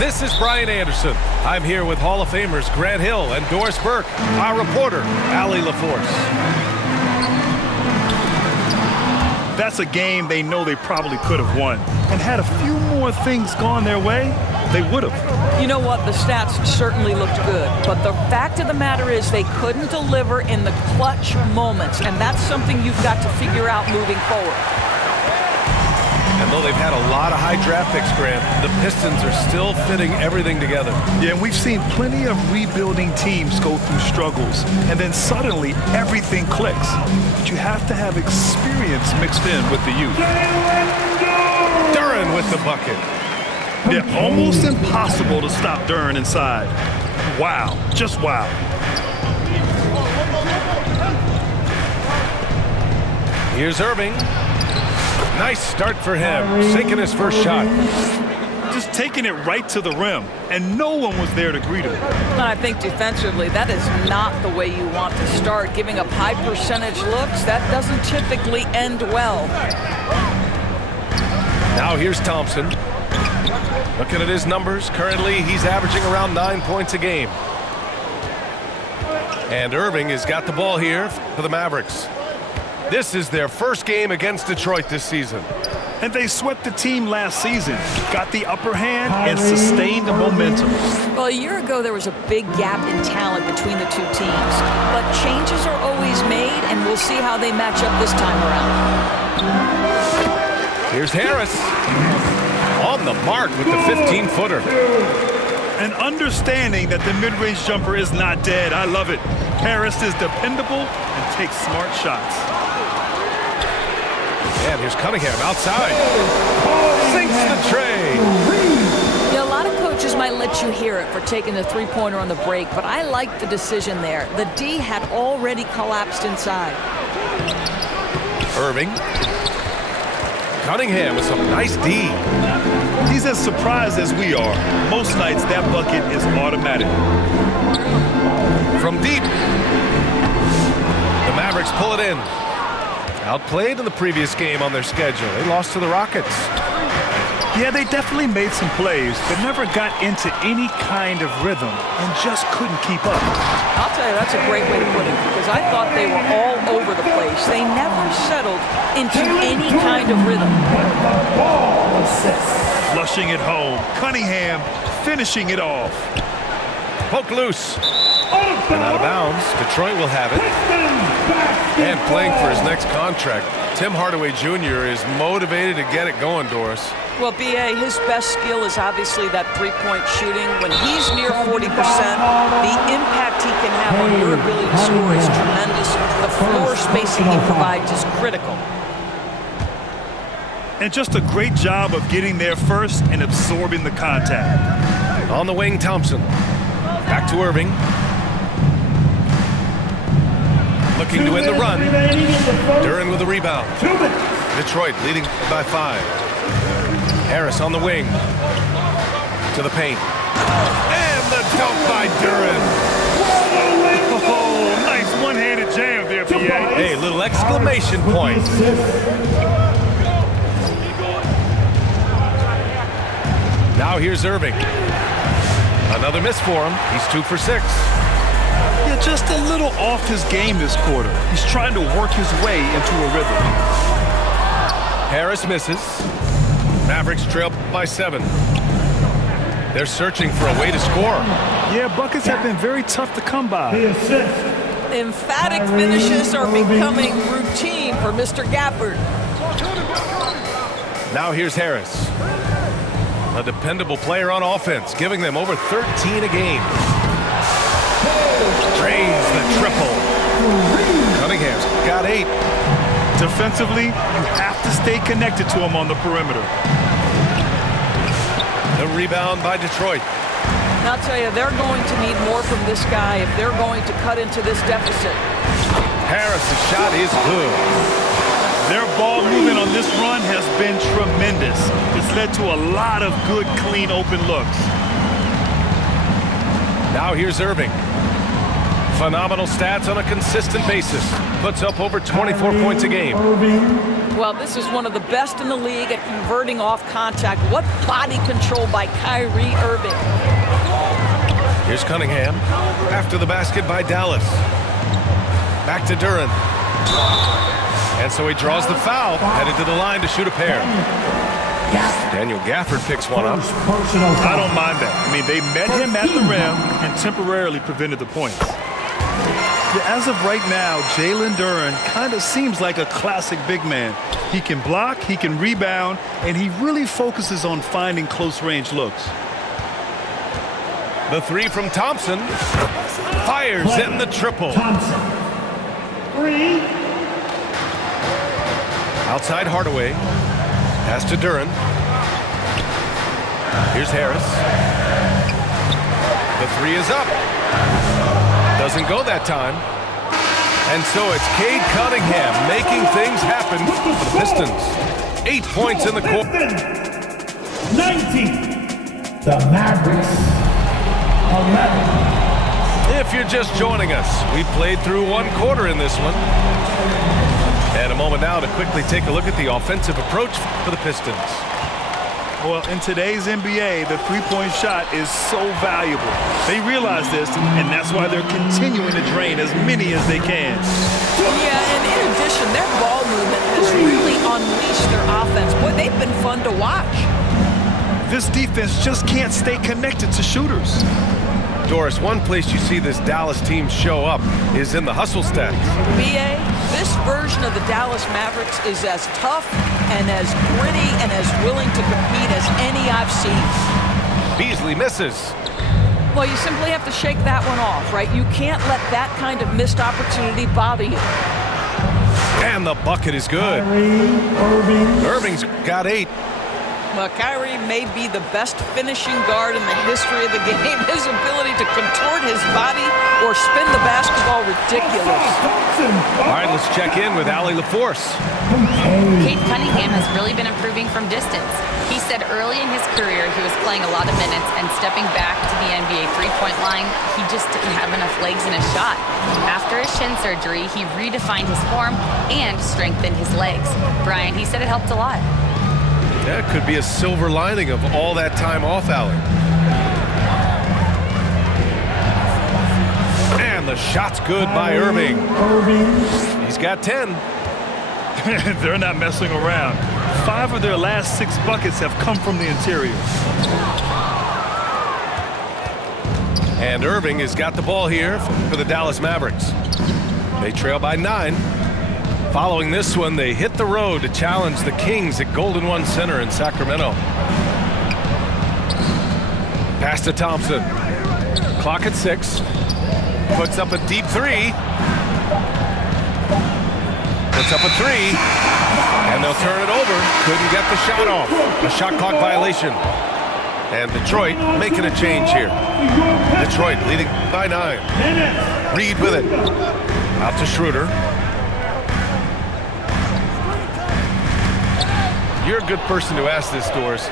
This is Brian Anderson. I'm here with Hall of Famers Grant Hill and Doris Burke, our reporter, Allie LaForce. That's a game they know they probably could have won. And had a few more things gone their way, they would have. You know what? The stats certainly looked good. But the fact of the matter is they couldn't deliver in the clutch moments. And that's something you've got to figure out moving forward. And though they've had a lot of high draft picks, Grant, the Pistons are still fitting everything together. Yeah, and we've seen plenty of rebuilding teams go through struggles, and then suddenly everything clicks. But you have to have experience mixed in with the youth. Duren with the bucket. Yeah, almost impossible to stop Duren inside. Wow, just wow. Here's Irving. Nice start for him, sinking his first shot. Just taking it right to the rim, and no one was there to greet him. And I think defensively, that is not the way you want to start. Giving up high percentage looks, that doesn't typically end well. Now here's Thompson. Looking at his numbers, currently he's averaging around 9 points a game. And Irving has got the ball here for the Mavericks. This is their first game against Detroit this season. And they swept the team last season, got the upper hand, and sustained the momentum. Well, a year ago, there was a big gap in talent between the two teams. But changes are always made, and we'll see how they match up this time around. Here's Harris. On the mark with the 15-footer. An understanding that the mid-range jumper is not dead. I love it. Harris is dependable and takes smart shots. And here's Cunningham outside. Sinks the tray. Yeah, a lot of coaches might let you hear it for taking the three-pointer on the break, but I like the decision there. The D had already collapsed inside. Irving. Cunningham with some nice D. He's as surprised as we are. Most nights that bucket is automatic. From deep. The Mavericks pull it in. Outplayed in the previous game on their schedule. They lost to the Rockets. Yeah, they definitely made some plays, but never got into any kind of rhythm and just couldn't keep up. I'll tell you, that's a great way to put it, because I thought they were all over the place. They never settled into any kind of rhythm. Flushing it home. Cunningham finishing it off. Poked loose. And out of bounds. Detroit will have it. And playing for his next contract, Tim Hardaway Jr. is motivated to get it going, Doris. Well, B.A., his best skill is obviously that three-point shooting. When he's near 40%, the impact he can have on your ability to score is tremendous. The floor spacing he provides is critical. And just a great job of getting there first and absorbing the contact. On the wing, Thompson. Back to Irving. Looking to win the run. Duren with the rebound. Detroit leading by 5. Harris on the wing. To the paint. And the dunk by Duren. Oh, nice one-handed jam there, B.A. Hey, little exclamation point. Now here's Irving. Another miss for him. He's 2 for 6. Yeah, just a little off his game this quarter. He's trying to work his way into a rhythm. Harris misses. Mavericks trail by 7. They're searching for a way to score. Yeah, buckets have been very tough to come by. Emphatic finishes are becoming routine for Mr. Gafford. Now here's Harris. A dependable player on offense, giving them over 13 a game. Drains the triple. Cunningham's got 8. Defensively, you have to stay connected to him on the perimeter. The rebound by Detroit. And I'll tell you, they're going to need more from this guy if they're going to cut into this deficit. Harris' shot is good. Their ball movement on this run has been tremendous. It's led to a lot of good, clean, open looks. Now here's Irving. Phenomenal stats on a consistent basis. Puts up over 24 points a game. Well, this is one of the best in the league at converting off contact. What body control by Kyrie Irving. Here's Cunningham. After the basket by Dallas. Back to Duren. And so he draws the foul, headed to the line to shoot a pair. Daniel Gafford picks one up. I don't mind that. I mean, they met him at the rim and temporarily prevented the points. Yeah, as of right now, Jalen Duren kind of seems like a classic big man. He can block, he can rebound, and he really focuses on finding close-range looks. The three from Thompson. Fires in the triple. Three. Outside Hardaway. Pass to Duren. Here's Harris. The three is up. Doesn't go that time. And so it's Cade Cunningham making things happen for the Pistons. 8 points in the quarter. 19. The Mavericks. 11. If you're just joining us, we played through one quarter in this one. And a moment now to quickly take a look at the offensive approach for the Pistons. Well, in today's NBA, the three-point shot is so valuable. They realize this, and that's why they're continuing to drain as many as they can. Yeah, and in addition, their ball movement has really unleashed their offense. Boy, they've been fun to watch. This defense just can't stay connected to shooters. Doris, one place you see this Dallas team show up is in the hustle stats. B.A., this version of the Dallas Mavericks is as tough and as gritty and as willing to compete as any I've seen. Beasley misses. Well, you simply have to shake that one off, right? You can't let that kind of missed opportunity bother you. And the bucket is good. Irving's got 8. Well, Kyrie may be the best finishing guard in the history of the game. His ability to contort his body or spin the basketball, ridiculous. All right, let's check in with Allie LaForce. Cade Cunningham has really been improving from distance. He said early in his career he was playing a lot of minutes and stepping back to the NBA three-point line, he just didn't have enough legs in his shot. After his shin surgery, he redefined his form and strengthened his legs. Brian, he said it helped a lot. That could be a silver lining of all that time off, Allie. And the shot's good by Irving. He's got 10. They're not messing around. 5 of their last 6 buckets have come from the interior. And Irving has got the ball here for the Dallas Mavericks. They trail by 9. Following this one, they hit the road to challenge the Kings at Golden One Center in Sacramento. Pass to Thompson. Clock at 6. Puts up a deep 3. Puts up a 3. And they'll turn it over. Couldn't get the shot off. A shot clock violation. And Detroit making a change here. Detroit leading by 9. Reed with it. Out to Schroeder. You're a good person to ask this, Doris.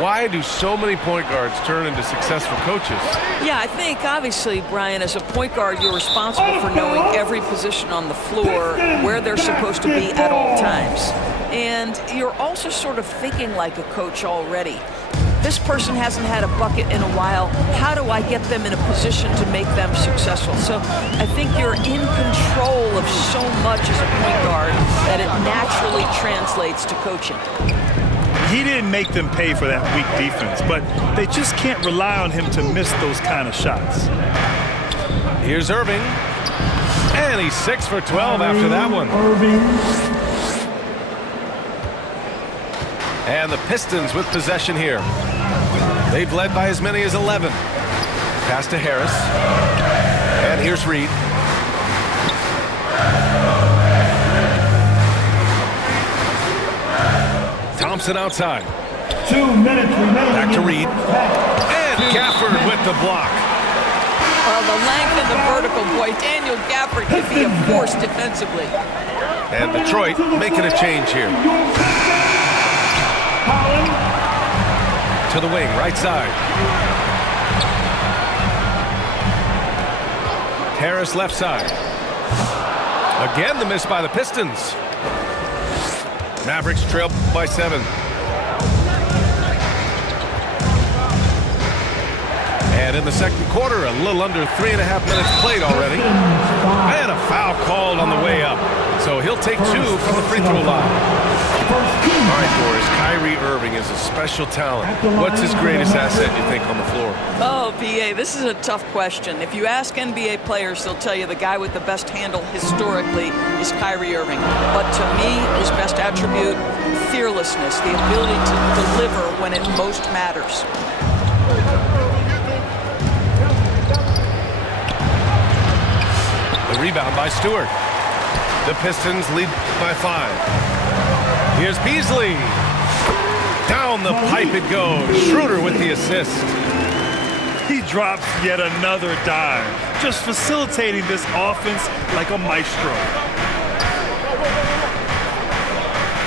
Why do so many point guards turn into successful coaches? Yeah, I think obviously, Brian, as a point guard, you're responsible for knowing every position on the floor, where they're supposed to be at all times. And you're also sort of thinking like a coach already. This person hasn't had a bucket in a while. How do I get them in a position to make them successful? So I think you're in control of so much as a point guard that it naturally translates to coaching. He didn't make them pay for that weak defense, but they just can't rely on him to miss those kind of shots. Here's Irving. And he's 6 for 12 after that one. And the Pistons with possession here. They've led by as many as 11. Pass to Harris. And here's Reed. Thompson outside. 2 minutes remaining. Back to Reed. And Gafford with the block. Well, the length and the vertical, boy, Daniel Gafford could be a force defensively. And Detroit making a change here. To the wing, right side. Harris left side. Again, the miss by the Pistons. Mavericks trail by 7. And in the second quarter, a little under 3.5 minutes played already. And a foul called on the way up. So he'll take 2 from the free throw line. All right, Doris, Kyrie Irving is a special talent. What's his greatest asset, you think, on the floor? Oh, B.A., this is a tough question. If you ask NBA players, they'll tell you the guy with the best handle historically is Kyrie Irving. But to me, his best attribute, fearlessness, the ability to deliver when it most matters. The rebound by Stewart. The Pistons lead by 5. Here's Beasley. Down the pipe it goes. Schroeder with the assist. He drops yet another dime, just facilitating this offense like a maestro.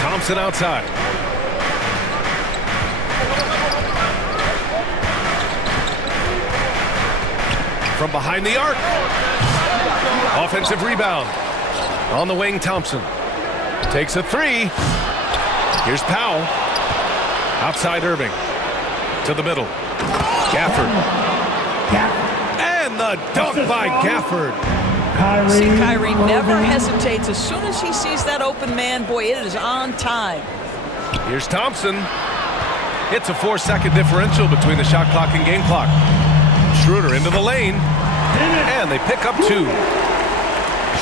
Thompson outside. From behind the arc. Offensive rebound. On the wing, Thompson. Takes a 3. Here's Powell. Outside Irving. To the middle. Gafford. And the dunk by Gafford. See, Kyrie never hesitates. As soon as he sees that open man, boy, it is on time. Here's Thompson. It's a 4-second differential between the shot clock and game clock. Schroeder into the lane. And they pick up 2.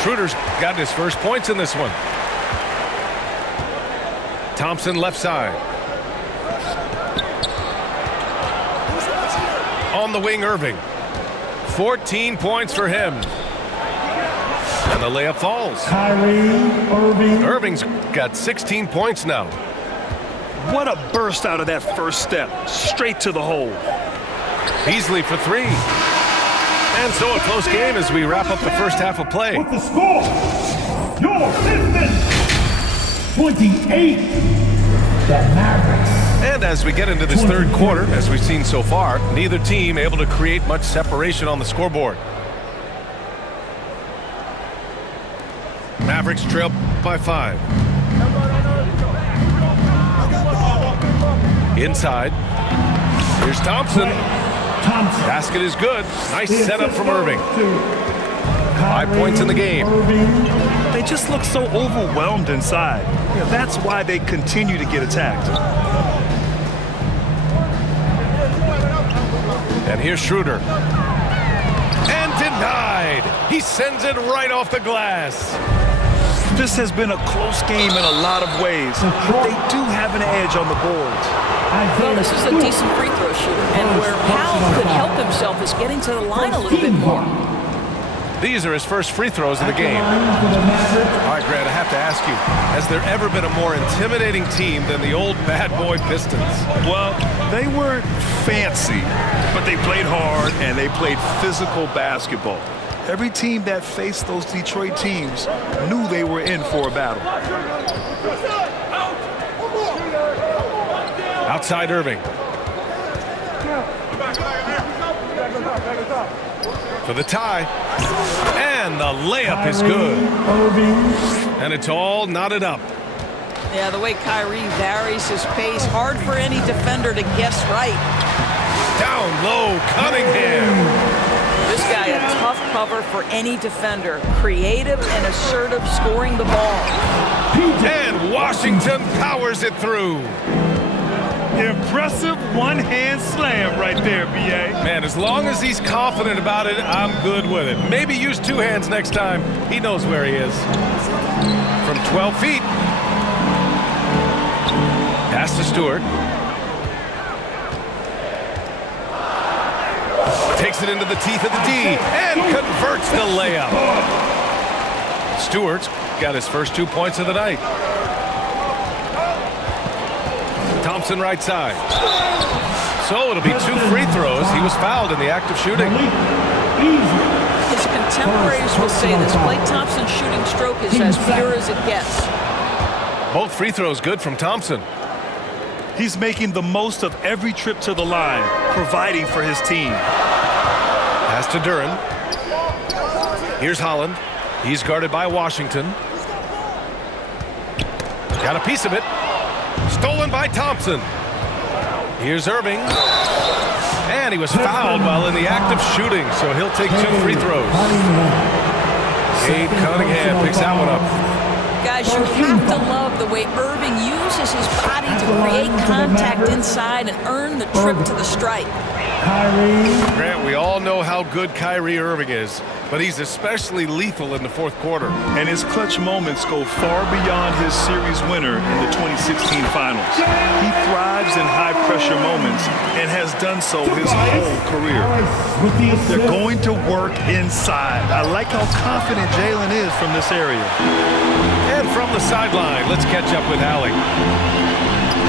Schroeder's got his first points in this one. Thompson left side. On the wing, Irving. 14 points for him. And the layup falls. Irving's got 16 points now. What a burst out of that first step. Straight to the hole. Beasley for 3. And so a close game as we wrap up the first half of play. With the score, your Pistons 28, the Mavericks. And as we get into this third quarter, as we've seen so far, neither team able to create much separation on the scoreboard. Mavericks trail by 5. Inside. Here's Thompson. Basket is good. Nice setup from Irving. 5 points in the game. They just look so overwhelmed inside. Yeah, that's why they continue to get attacked. And here's Schroeder. And denied. He sends it right off the glass. This has been a close game in a lot of ways. They do have an edge on the boards. Well, this is a decent free throw shooter. And where Powell could help himself is getting to the line a little bit more. These are his first free throws of the game. All right, Grant, I have to ask you, has there ever been a more intimidating team than the old bad boy Pistons? Well, they weren't fancy, but they played hard and they played physical basketball. Every team that faced those Detroit teams knew they were in for a battle. Outside Irving. For the tie. And the layup is good. And it's all knotted up. Yeah, the way Kyrie varies his pace, hard for any defender to guess right. Down low, Cunningham. This guy a tough cover for any defender. Creative and assertive scoring the ball. And Washington powers it through. Impressive one-hand slam right there, B.A. Man, as long as he's confident about it, I'm good with it. Maybe use 2 hands next time. He knows where he is. From 12 feet. Pass to Stewart. Takes it into the teeth of the D and converts the layup. Stewart's got his first 2 points of the night. Thompson right side. So it'll be 2 free throws. He was fouled in the act of shooting. His contemporaries will say this. Klay Thompson's shooting stroke is as pure as it gets. Both free throws good from Thompson. He's making the most of every trip to the line, providing for his team. Pass to Duren. Here's Holland. He's guarded by Washington. Got a piece of it. Stolen by Thompson. Here's Irving. And he was fouled while in the act of shooting, so he'll take 2 free throws. Cade Cunningham picks that one up. Guys, you have to love the way Irving uses his body to create contact inside and earn the trip to the stripe. Grant, we all know how good Kyrie Irving is, but he's especially lethal in the fourth quarter. And his clutch moments go far beyond his series winner in the 2016 finals. He thrives in high-pressure moments and has done so his whole career. They're going to work inside. I like how confident Jalen is from this area. And from the sideline, let's catch up with Allie.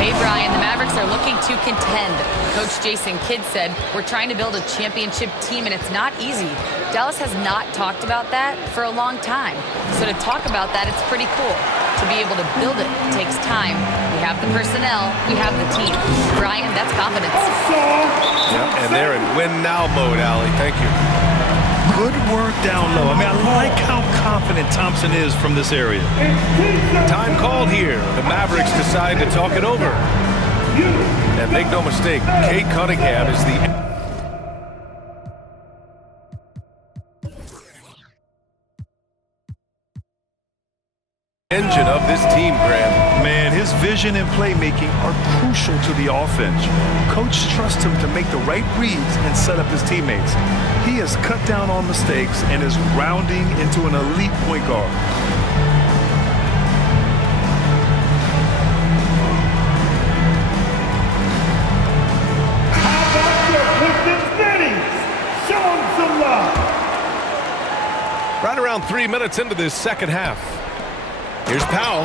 Hey, Brian, the Mavericks are looking to contend. Coach Jason Kidd said, we're trying to build a championship team, and it's not easy. Dallas has not talked about that for a long time. So to talk about that, it's pretty cool. To be able to build it takes time. We have the personnel. We have the team. Brian, that's confidence. Yep, and they're in win-now mode, Allie. Thank you. Good work down low. I mean, I like how confident Thompson is from this area. Time called here. The Mavericks decide to talk it over. And make no mistake, Cade Cunningham is the engine of this team, Grant. Man, his vision and playmaking are crucial to the offense. Coach trusts him to make the right reads and set up his teammates. He has cut down on mistakes and is rounding into an elite point guard. How about your Pistons Bennies? Show them some love. Right around 3 minutes into this second half. Here's Powell.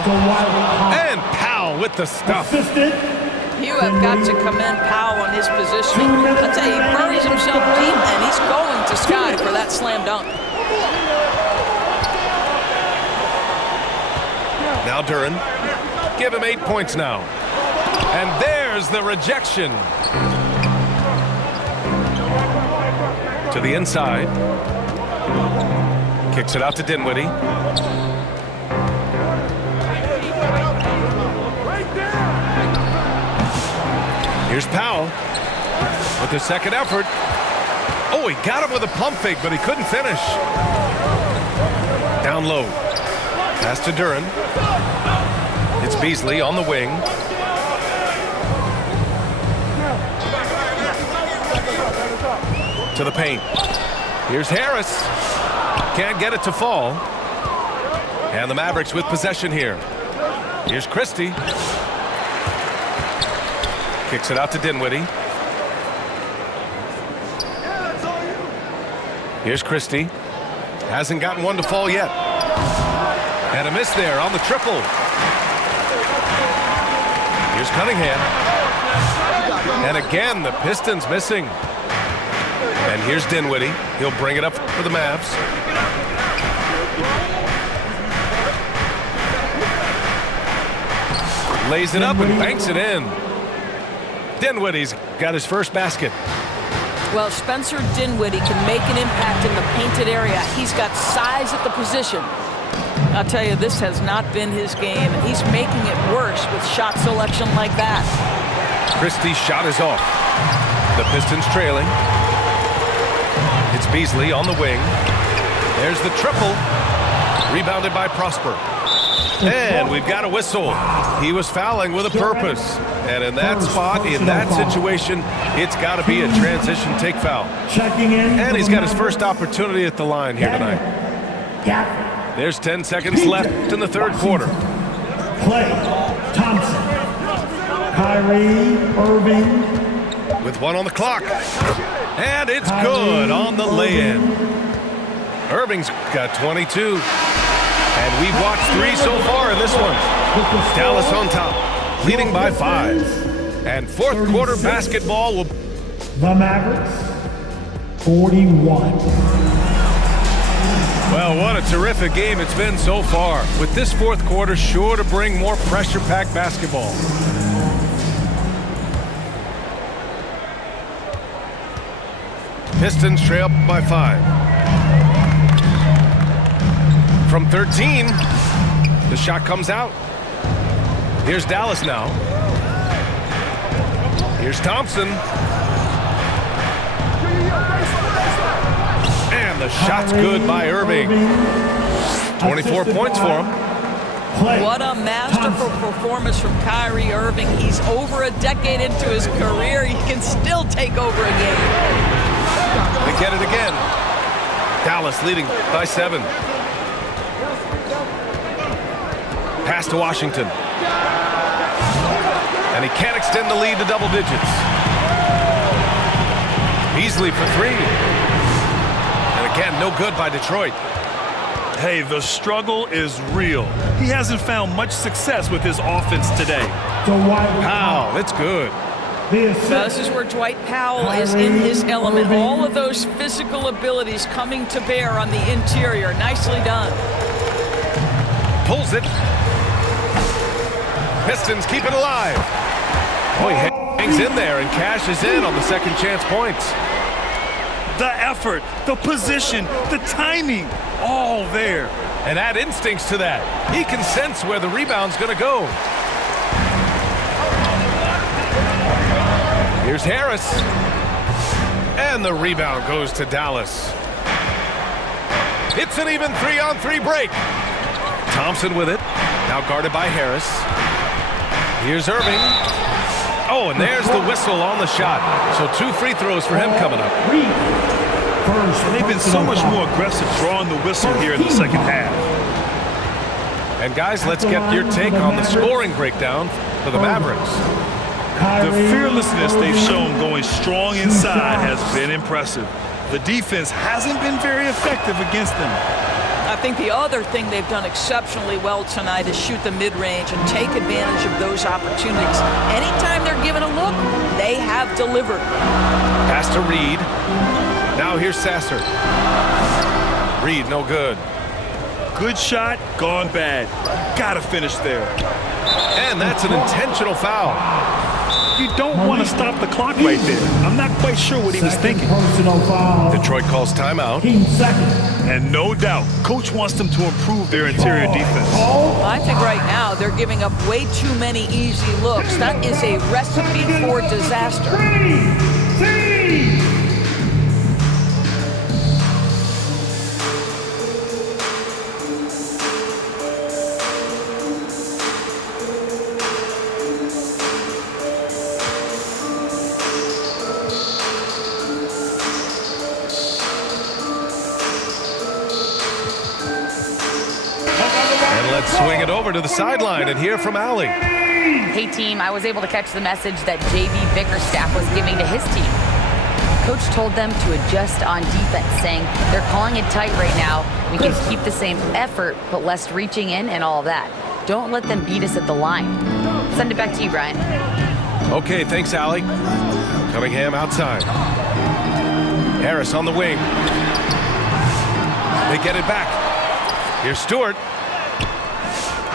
And Powell with the stuff. You have got to commend Powell on his positioning. I tell you, he buries himself deep, and he's going to Sky for that slam dunk. Now Duren. Give him 8 points now. And there's the rejection. To the inside. Kicks it out to Dinwiddie. Here's Powell with the second effort. Oh, he got him with a pump fake, but he couldn't finish. Down low. Pass to Duren. It's Beasley on the wing. To the paint. Here's Harris. Can't get it to fall. And the Mavericks with possession here. Here's Christie. Kicks it out to Dinwiddie. Here's Christie. Hasn't gotten one to fall yet. And a miss there on the triple. Here's Cunningham. And again, the Pistons missing. And here's Dinwiddie. He'll bring it up for the Mavs. Lays it up and banks it in. Dinwiddie's got his first basket. Well, Spencer Dinwiddie can make an impact in the painted area. He's got size at the position. I'll tell you, this has not been his game, and he's making it worse with shot selection like that. Christie's shot is off. The Pistons trailing. It's Beasley on the wing. There's the triple. Rebounded by Prosper. And we've got a whistle. He was fouling with a purpose. And in that spot, in that situation, it's got to be a transition take foul. And he's got his first opportunity at the line here tonight. There's 10 seconds left in the third quarter. Klay Thompson. Kyrie Irving. With 1 on the clock. And it's good on the lay-in. Irving's got 22. And we've watched 3 so far in this one. Dallas on top, leading by 5. And fourth quarter basketball will... The Mavericks, 41. Well, what a terrific game it's been so far. With this fourth quarter sure to bring more pressure-packed basketball. Pistons trail by 5. From 13, the shot comes out. Here's Dallas now. Here's Thompson. And the shot's good by Irving. 24 points for him. What a masterful performance from Kyrie Irving. He's over a decade into his career. He can still take over a game. They get it again. Dallas leading by 7. Pass to Washington. And he can't extend the lead to double digits. Beasley for 3. And again, no good by Detroit. Hey, the struggle is real. He hasn't found much success with his offense today. Powell, that's good. This is where Dwight Powell is in his element. All of those physical abilities coming to bear on the interior. Nicely done. Pulls it. Pistons keep it alive. Oh, he hangs in there and cashes in on the second chance points. The effort, the position, the timing, all there. And add instincts to that. He can sense where the rebound's going to go. Here's Harris. And the rebound goes to Dallas. It's an even 3-on-3 break. Thompson with it. Now guarded by Harris. Here's Irving. Oh, and there's the whistle on the shot. So 2 free throws for him coming up. And they've been so much more aggressive drawing the whistle here in the second half. And guys, let's get your take on the scoring breakdown for the Mavericks. The fearlessness they've shown going strong inside has been impressive. The defense hasn't been very effective against them. I think the other thing they've done exceptionally well tonight is shoot the mid-range and take advantage of those opportunities. Anytime they're given a look, they have delivered. Pass to Reed. Now here's Sasser. Reed, no good. Good shot, gone bad. Gotta finish there. And that's an intentional foul. You don't want to stop the clock right there. I'm not quite sure what he was thinking. Detroit calls timeout. And no doubt, coach wants them to improve their interior defense. I think right now they're giving up way too many easy looks. That is a recipe for disaster. Let's swing it over to the sideline and hear from Allie. Hey, team, I was able to catch the message that J.V. Bickerstaff was giving to his team. Coach told them to adjust on defense, saying they're calling it tight right now. We can keep the same effort, but less reaching in and all that. Don't let them beat us at the line. Send it back to you, Brian. Okay, thanks, Allie. Cunningham outside. Harris on the wing. They get it back. Here's Stewart.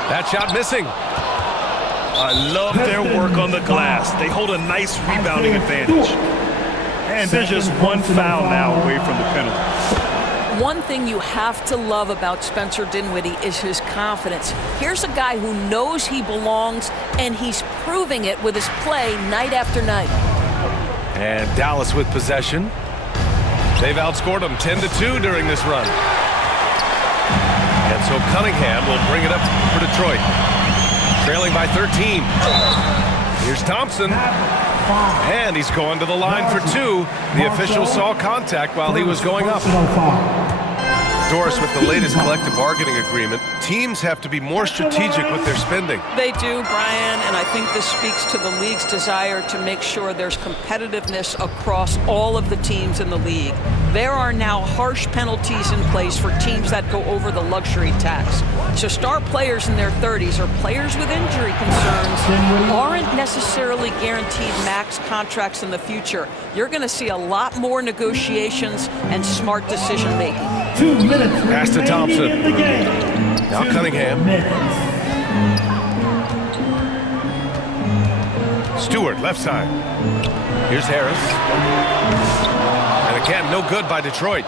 That shot missing. I love their work on the glass. They hold a nice rebounding advantage. And there's just one foul now away from the penalty. One thing you have to love about Spencer Dinwiddie is his confidence. Here's a guy who knows he belongs, and he's proving it with his play night after night. And Dallas with possession. They've outscored them 10-2 during this run. And so Cunningham will bring it up for Detroit. Trailing by 13. Here's Thompson. And he's going to the line for 2. The official saw contact while he was going up. Doris, with the latest collective bargaining agreement, teams have to be more strategic with their spending. They do, Brian, and I think this speaks to the league's desire to make sure there's competitiveness across all of the teams in the league. There are now harsh penalties in place for teams that go over the luxury tax. So star players in their 30s or players with injury concerns aren't necessarily guaranteed max contracts in the future. You're going to see a lot more negotiations and smart decision making. 2 minutes. Pass to Thompson. Now Cunningham. Stewart, left side. Here's Harris. And again, no good by Detroit.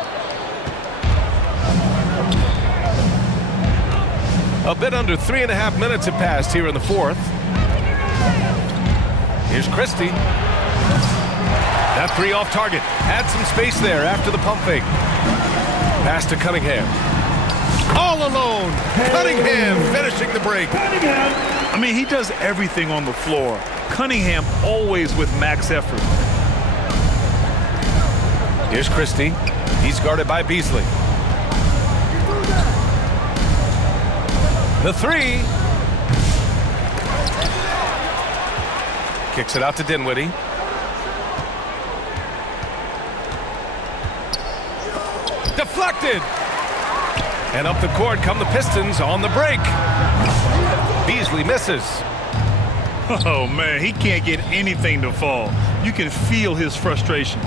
A bit under 3.5 minutes have passed here in the fourth. Here's Christie. That three off target. Had some space there after the pump fake. Pass to Cunningham. All alone. Cunningham finishing the break. I mean, he does everything on the floor. Cunningham always with max effort. Here's Christie. He's guarded by Beasley. The three. Kicks it out to Dinwiddie. Deflected. And up the court come the Pistons on the break. Beasley misses. Oh, man, he can't get anything to fall. You can feel his frustration.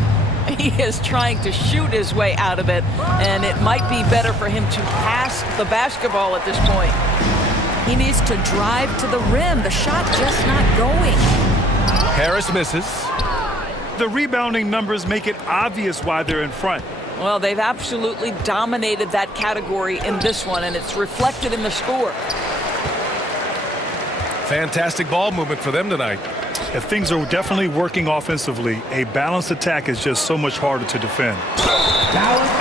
He is trying to shoot his way out of it, and it might be better for him to pass the basketball at this point. He needs to drive to the rim. The shot just not going. Harris misses. The rebounding numbers make it obvious why they're in front. Well, they've absolutely dominated that category in this one, and it's reflected in the score. Fantastic ball movement for them tonight. If things are definitely working offensively, a balanced attack is just so much harder to defend.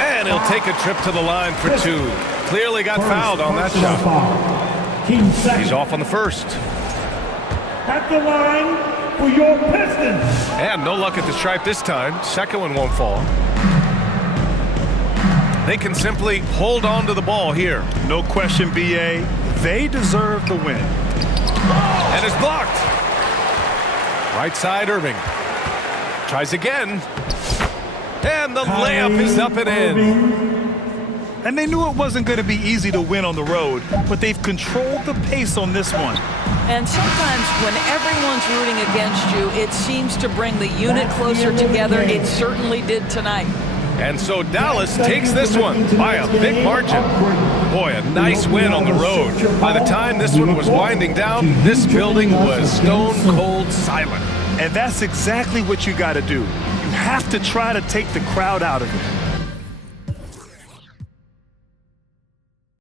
And he'll take a trip to the line for two. Clearly got fouled on that shot. He's off on the first. At the line for your Pistons. And no luck at the stripe this time. Second one won't fall. They can simply hold on to the ball here. No question, B.A. They deserve the win. And it's blocked. Right side, Irving. Tries again. And the layup is up and in. And they knew it wasn't going to be easy to win on the road, but they've controlled the pace on this one. And sometimes when everyone's rooting against you, it seems to bring the unit closer together. It certainly did tonight. And so Dallas takes this one by a big margin. Boy, a nice win on the road. By the time this one was winding down, this building was stone cold silent. And that's exactly what you got to do. You have to try to take the crowd out of it.